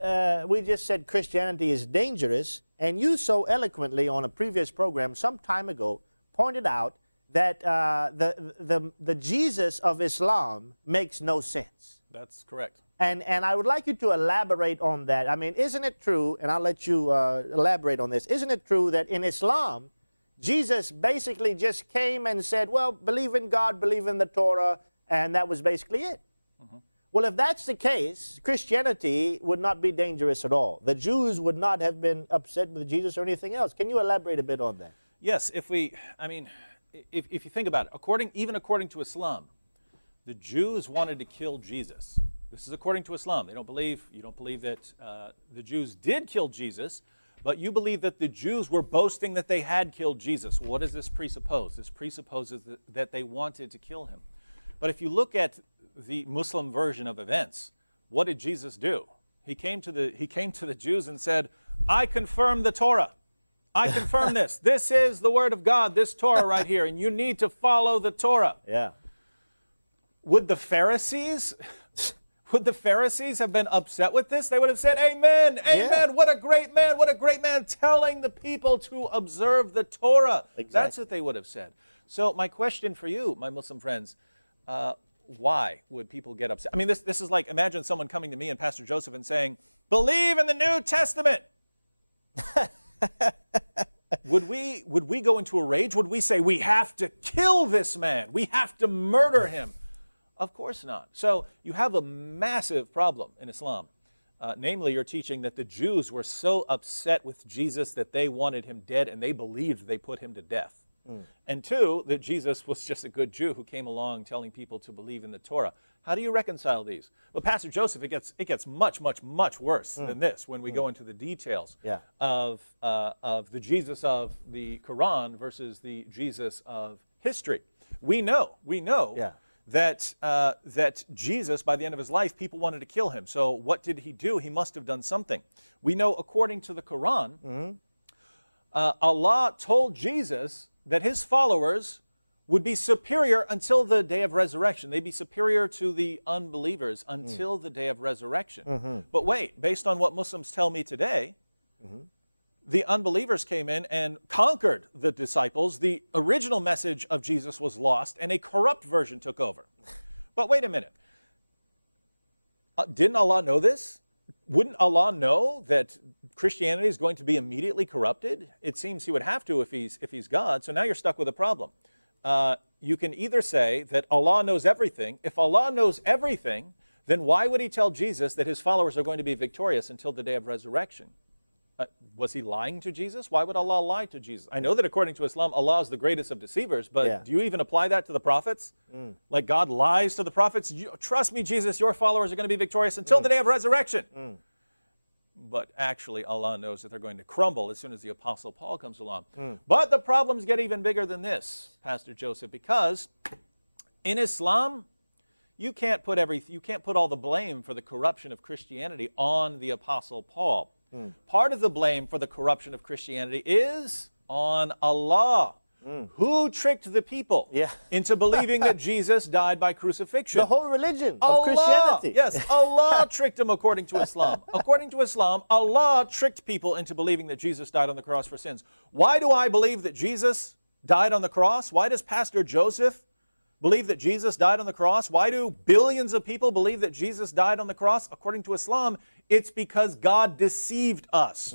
we just said Christianity is dangerous, and you so eloquently on a previous program some time ago pointed out that the Jesus of Islam makes no sense. That's correct. And I would like you to elaborate on that. I mean, isn't it true, and I'll let you elaborate on this, isn't it true that in Islam, Jesus basically just came and said, well, believe in God, believe in the Torah, and that was basically it? Well, if that's the case, Christianity would not be dangerous at all. The Jews would not have been upset with Jesus or anything else. Can you elaborate a bit on that? Yes, if you think about it, even according to Islam, the Jews wanted to kill Jesus. This is according to Islam. You don't believe that the Jews did kill Jesus, but you believe that the Jews were boasting that they had killed Jesus. Well, what does this presuppose? This presupposes that they wanted to kill him. But if you look at the Muslim version of events, what did Jesus do? He came to the Jews and said, I confirm the Torah. I confirm this. This is the word of God, this Torah right here, and you need to follow the Torah. Yeah. Would the Pharisees have been upset with this? They would have said, amen, amen, Yeah. what a great man, telling the people to observe the Torah. Exactly. That's what they would have said. So my question for you, my Muslim friends, why would people get upset? I mean, this is like, imagine someone coming to me and Pastor Joseph and saying, believe in the New Testament. Would we go into a rage? Would we say, we have to kill this man? We have to murder him? Of course not. So you have a massive problem in Islam. Namely, you're teaching that the Jews were so upset with Jesus that they wanted him dead and they believed they put him to death. And two, that Jesus was just a good Jew who came along telling people to believe in the Torah. How do you reconcile these? Well, Pastor Joseph, it gets much, much, much worse than this when we go into the details of the Jesus of the Quran versus the Jesus of history. We know that Jesus, by the end of his life, people wanted to kill him. So what did he do? He must have done something. We know, according to the Quran, Allah told Jesus that his followers would be superior until the day of resurrection. They'd be superior to the unbelievers until the day of resurrection. But wait, based on what Muslims tell me today, the unbelievers came in and conquered the disciples. The original message of Jesus was lost, and a corrupt version took over. But wait a minute. Didn't Allah know this? Wouldn't Allah know that Christianity is going to be immediately corrupted? It seems he would have to if he's God. So now you're stuck with a problem. You can either say that Allah knows everything. If Allah knows everything, then why would he tell Jesus that his followers are going to be victorious until the day of resurrection? Was he lying to Jesus? Why would Allah lie to Jesus? I know that according to Islam, Allah is the greatest of deceivers, but do you even apply that to the prophets? Like God lies to the prophets? Trust me, Jesus, your followers are going to be victorious until the day of resurrection. But actually, Allah knows that they're going to crumble as soon as the Apostle Paul comes along. But the problems get even bigger than this, Pastor Joseph, because in Islam, you can't put all the blame for the corruption of Christianity on the Apostle Paul. Part of the blame for the corruption of Christianity is on Allah, who tricked the people into believing that Jesus died by crucifixion. The whole religion of Christianity. Yes, Allah tricked them according to Islam. According to Islam, Allah tricked people into believing that Jesus died on the cross for sins. Why do I believe that Jesus died on the cross? Why does Pastor Joseph believe that Jesus died on the cross? Why do billions of people believe that Jesus died on the cross? According to Islam, it's because God deceived us.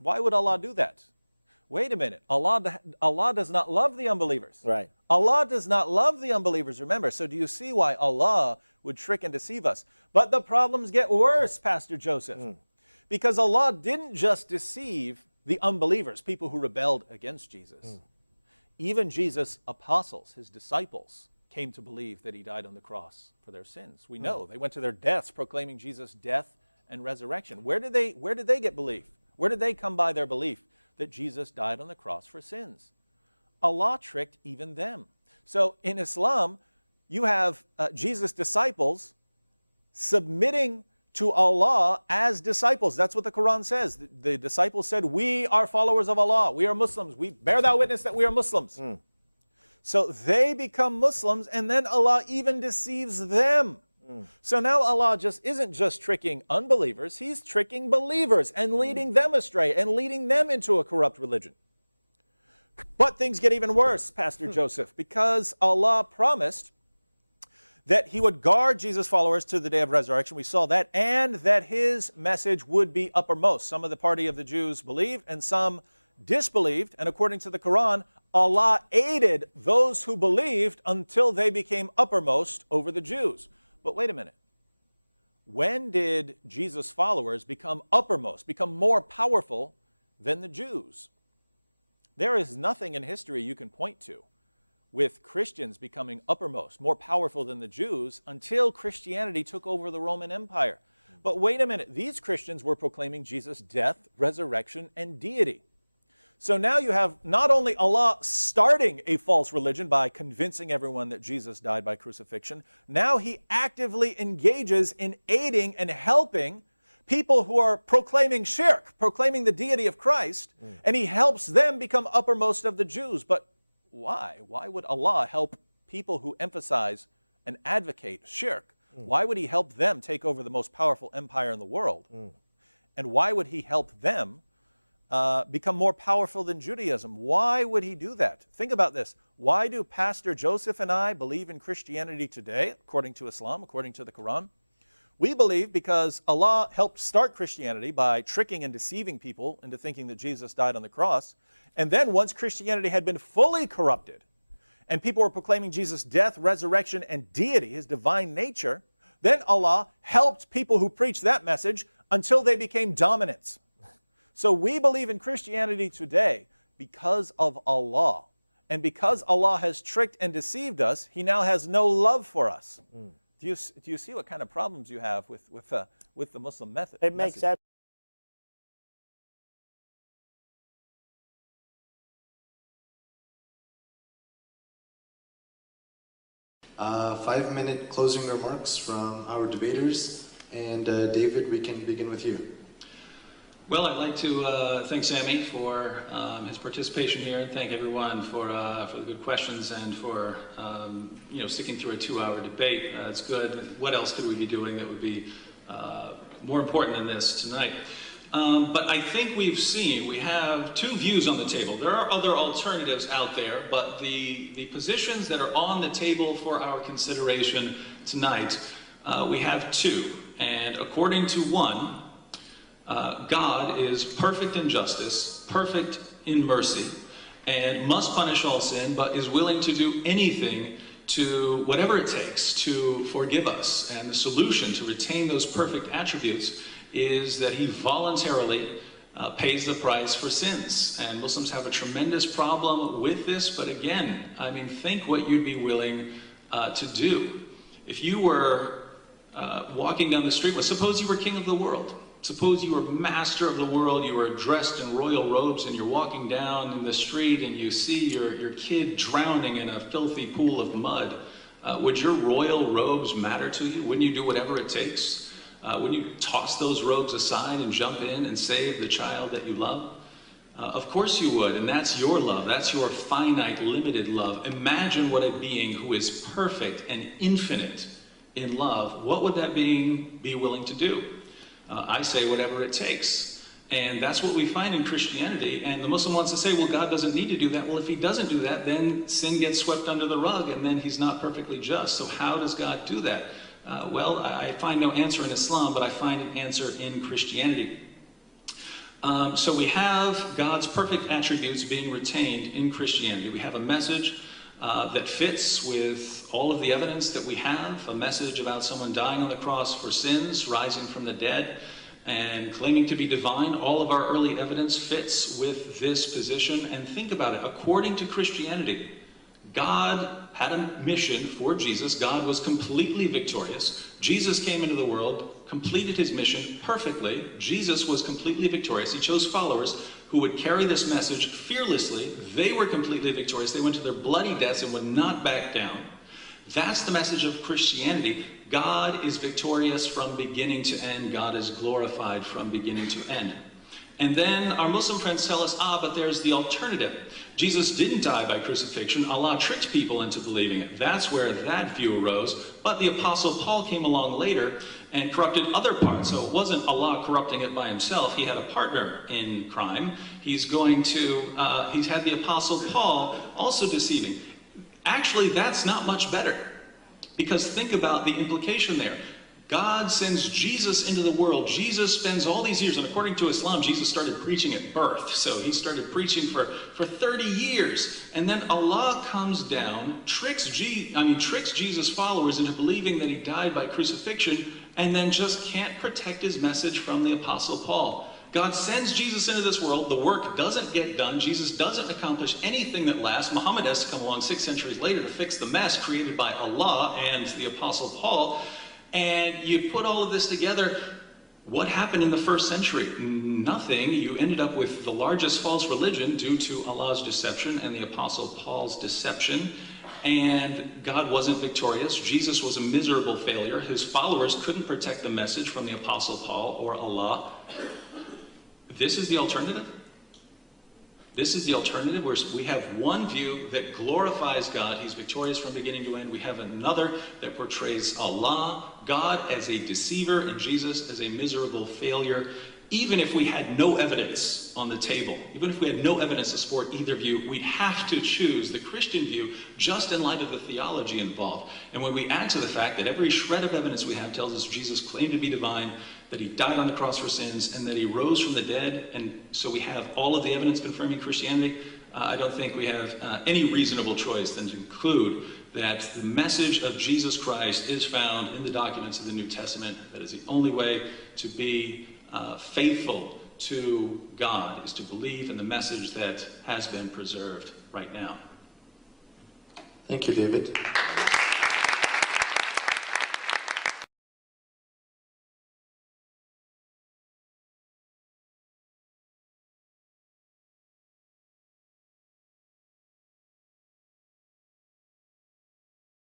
Why would Allah do that? Wait a minute. Allah does not love the unbelievers. Right. Allah does not love the unbelievers, remember. So do you see why Allah would trick and deceive us? But the problems get worse, Pastor Joseph. Because Allah didn't just deceive the unbelievers, people who rebelled against Jesus. Even Jesus' apostles, his disciples, came to believe that he died on the cross for their sins. We know they went to their deaths proclaiming Jesus' death and resurrection. Where did they get belief? Where did they come by their belief that Jesus died on the cross for sins? Allah tricked even them. So in Islam, you have Jesus' disciples submitting to Allah as disciples. That's what the Quran says. The disciples said, we are followers of Allah. We are Muslims. We bear thou witness that we are Muslims. So they become Muslims, and then Allah even deceives them So now Allah isn't just tricking unbelievers, he's tricking believers and leading them astray and leading them into a corrupt religion. But things get even worse, Pastor Joseph, because Allah promised that he would guard Jesus' followers to the day of resurrection. We saw that, and that his message would be uppermost. Some of the party of the Jews believed, and some disbelieved. And according to the Quran, Allah aided those who believed until they became uppermost over the Jews. But wait a minute. When did Jesus' followers become uppermost, become more powerful than the Jews? There is nothing in history you can point to with Christians becoming uppermost, more powerful than the Jews, until Christianity took over the Roman Empire. But wait a minute, these Christians were proclaiming Jesus' death, resurrection, and deity. So now you have not only Allah starting a false religion by convincing everyone that Jesus died by crucifixion, now he actively engages in aiding and helping people who are proclaiming shirk, proclaiming the deity of Christ, and he helps them become uppermost of the Jews. But why? Why would Allah help people who emphasize and advocate shirk? Why would he help them take over the most powerful empire in the world? And why would he help them become more powerful than Judaism? Why would he do that? Think about this. Why do Pastor Joseph and I believe in Christianity today, according to Islam, according to the Quran? We believe because Allah helped start Christianity by tricking and deceiving people into thinking that Jesus died on the cross. And then once Christianity had been fully corrupted, and people were proclaiming Jesus' death, resurrection, and deity, his divine nature, then Allah helped people who preached that message until they became dominants. So we believe in Christianity today because of Allah. And because Allah has tricked and deceived us, he now has no love for us. Do you see what kind of problems you have with the Muslim method? It makes sense. Five-minute closing remarks from our debaters. And David, we can begin with you. Well, I'd like to thank Sammy for his participation here, and thank everyone for the good questions and for sticking through a 2-hour debate. It's good. What else could we be doing that would be more important than this tonight? But I think we have two views on the table. There are other alternatives out there, but the positions that are on the table for our consideration tonight, we have two. And according to one, God is perfect in justice, perfect in mercy, and must punish all sin, but is willing to do anything, to whatever it takes, to forgive us. And the solution to retain those perfect attributes is that he voluntarily pays the price for sins. And Muslims have a tremendous problem with this, but again, I mean, think what you'd be willing to do. If you were walking down the street, well, suppose you were king of the world. Suppose you were master of the world, you were dressed in royal robes, and you're walking down in the street and you see your kid drowning in a filthy pool of mud. Would your royal robes matter to you? Wouldn't you do whatever it takes? Wouldn't you toss those robes aside and jump in and save the child that you love? Of course you would, and that's your love. That's your finite, limited love. Imagine what a being who is perfect and infinite in love, what would that being be willing to do? I say whatever it takes. And that's what we find in Christianity. And the Muslim wants to say, well, God doesn't need to do that. Well, if he doesn't do that, then sin gets swept under the rug, and then he's not perfectly just. So how does God do that? Well, I find no answer in Islam, but I find an answer in Christianity. So we have God's perfect attributes being retained in Christianity. We have a message that fits with all of the evidence that we have, a message about someone dying on the cross for sins, rising from the dead, and claiming to be divine. All of our early evidence fits with this position. And think about it. According to Christianity, God had a mission for Jesus. God was completely victorious. Jesus came into the world, completed his mission perfectly. Jesus was completely victorious. He chose followers who would carry this message fearlessly. They were completely victorious. They went to their bloody deaths and would not back down. That's the message of Christianity. God is victorious from beginning to end. God is glorified from beginning to end. And then our Muslim friends tell us, but there's the alternative. Jesus didn't die by crucifixion. Allah tricked people into believing it. That's where that view arose. But the Apostle Paul came along later and corrupted other parts. So it wasn't Allah corrupting it by himself. He had a partner in crime. He's had the Apostle Paul also deceiving. Actually, that's not much better. Because think about the implication there. God sends Jesus into the world. Jesus spends all these years, and according to Islam, Jesus started preaching at birth. So he started preaching for 30 years. And then Allah comes down, tricks Jesus' followers into believing that he died by crucifixion, and then just can't protect his message from the Apostle Paul. God sends Jesus into this world. The work doesn't get done. Jesus doesn't accomplish anything that lasts. Muhammad has to come along 6 centuries later to fix the mess created by Allah and the Apostle Paul. And you put all of this together, what happened in the first century? Nothing. You ended up with the largest false religion due to Allah's deception and the Apostle Paul's deception. And God wasn't victorious. Jesus was a miserable failure. His followers couldn't protect the message from the Apostle Paul or Allah. This is the alternative. This is the alternative, where we have one view that glorifies God. He's victorious from beginning to end. We have another that portrays Allah, God, as a deceiver, and Jesus as a miserable failure. Even if we had no evidence on the table, even if we had no evidence to support either view, we'd have to choose the Christian view just in light of the theology involved. And when we add to the fact that every shred of evidence we have tells us Jesus claimed to be divine, that he died on the cross for sins, and that he rose from the dead, and so we have all of the evidence confirming Christianity, I don't think we have any reasonable choice than to conclude that the message of Jesus Christ is found in the documents of the New Testament. That is the only way to be faithful to God, is to believe in the message that has been preserved right now. Thank you, David.